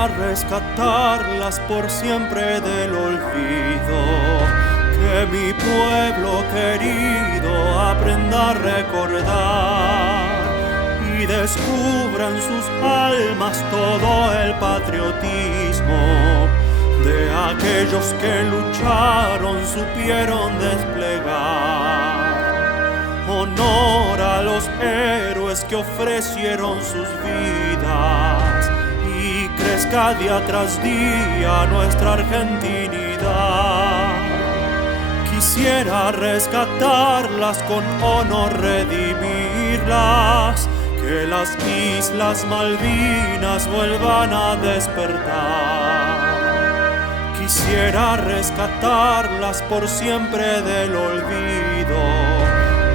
Quisiera rescatarlas por siempre del olvido, que mi pueblo querido aprenda a recordar y descubran sus almas todo el patriotismo de aquellos que lucharon, supieron desplegar. Honor a los héroes que ofrecieron sus vidas y crezca día tras día nuestra argentinidad. Quisiera rescatarlas, con honor redimirlas, que las Islas Malvinas vuelvan a despertar. Quisiera rescatarlas por siempre del olvido,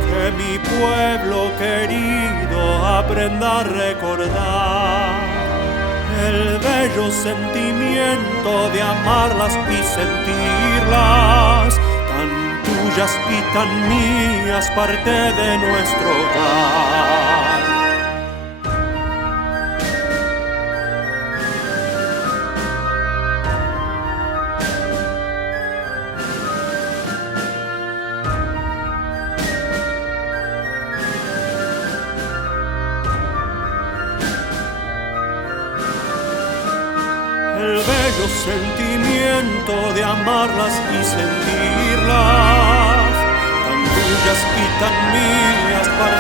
que mi pueblo querido aprenda a recordar el bello sentimiento de amarlas y sentirlas, tan tuyas y tan mías, parte de nuestro hogar. El bello sentimiento de amarlas y sentirlas, tan tuyas y tan mías, para